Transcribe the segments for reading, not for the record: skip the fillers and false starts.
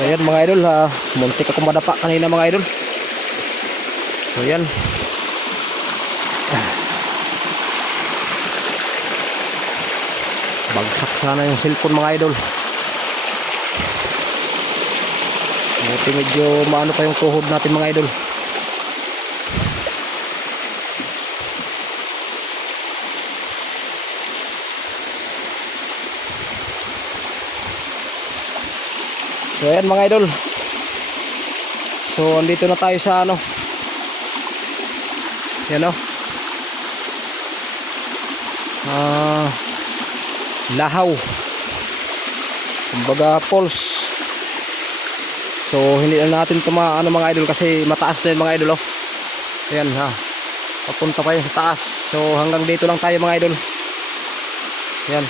Ayan mga idol, muntik ako madapa kanina mga idol. So ayan. Bagsak sana yung cellphone mga idol. Buti medyo maano pa yung tuhod natin mga idol. So ayan mga idol. So andito na tayo sa ano. Yan o. Lahaw. Kumbaga falls. So hindi na natin ito ano mga idol kasi mataas na yun mga idol. Ayan ha. Papunta pa yun sa taas. So hanggang dito lang tayo mga idol. Ayan.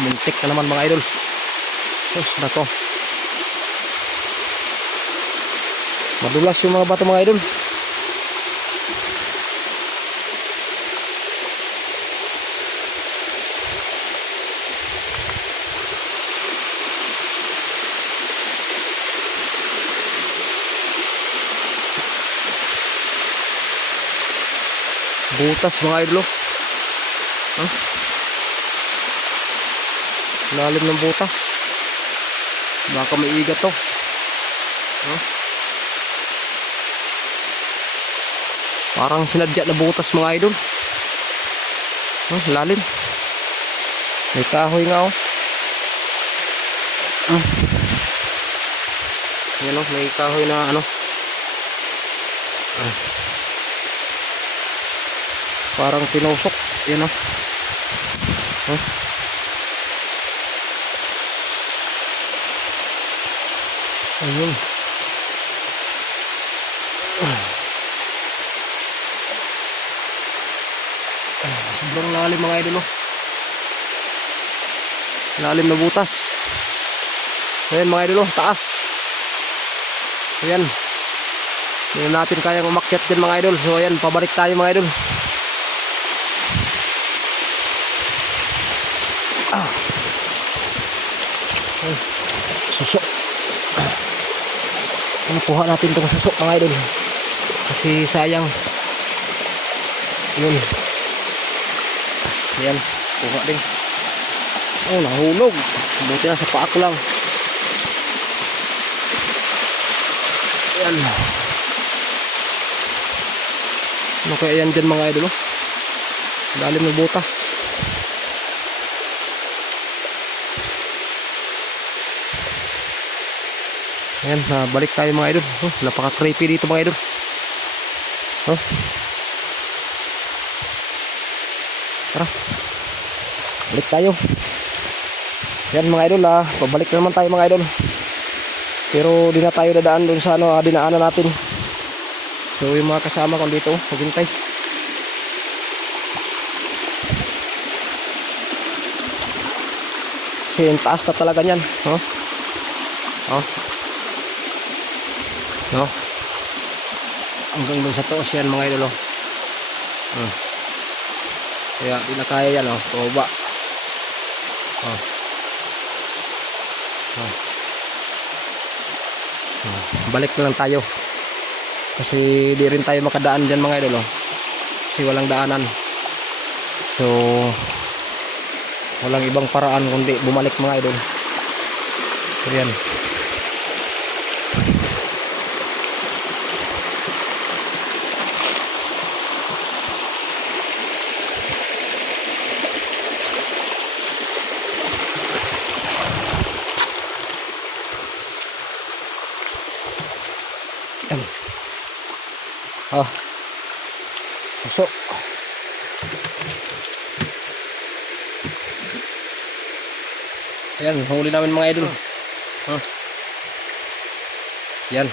Muntik na naman mga idol. Na to. Madulas yung mga bato mga idol. Butas mga idol. Lalim ng butas. Baka may igat to. Parang sinadya na butas mga idol. Lalim. May kahoy nga Yan may kahoy na ano. Parang tinusok. Yan Ayun. Sobrang lalim mga idol. Lalim na butas. Ayan mga idol, taas. Ayan. Hindi natin kayang umakyat din mga idol. So ayan, pabalik tayo mga idol. Susok. Kuha natin itong susok mga idol kasi sayang. Yun. Ayan, kuha din. Nahulog. Buti na sa paa ko lang. Ayan. Ano kaya yan dyan mga idol? Lalim ng butas. Ayan, balik tayo mga idol. Napaka-creepy dito mga idol. Tara. Balik tayo. Ayan mga idol, pabalik na naman tayo mga idol. Pero di na tayo dadaan doon sa ano, dinaanan natin. So yung mga kasama ko dito, maghintay. Kasi yung taas na talaga niyan. Hanggang dun sa taos yan mga idol. Kaya di na kaya yan pababa. Balik na lang tayo kasi di rin tayo makadaan dyan mga idol kasi walang daanan. So walang ibang paraan kundi bumalik mga idol. So yan. Susok. Ayan, huli namin mga idol. Yan.